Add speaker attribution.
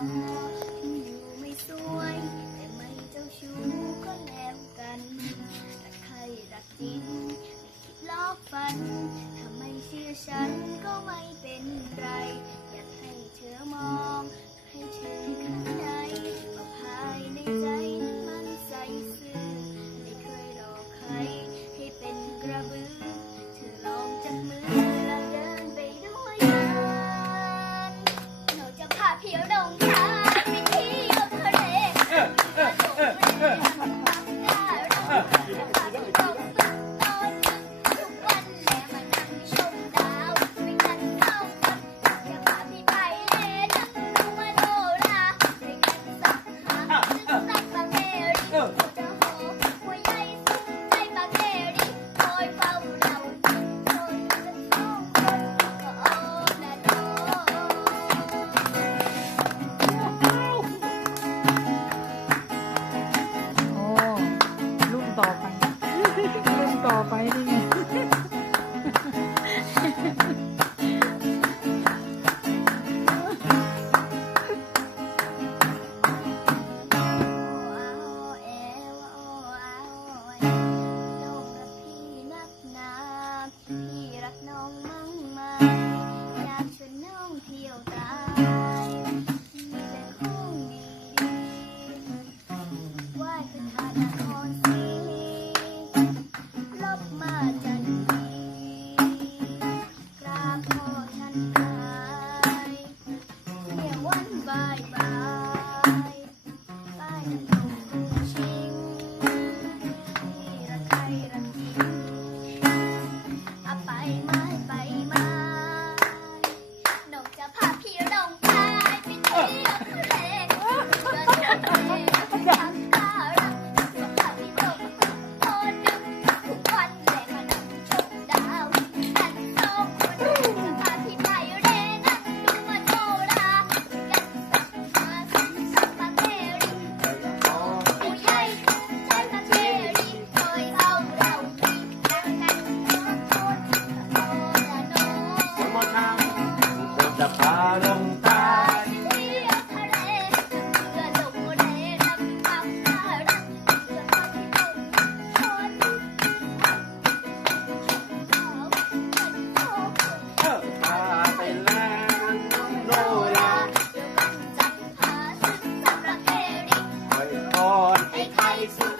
Speaker 1: ที่อยู่ไม่สวย แต่ไม่เจ้าชู้ก็แล้กันรักใครรักจริงไม่คิดลอฟัน ถ้ไมเชื่อฉันก็ไม่ mud. eyes.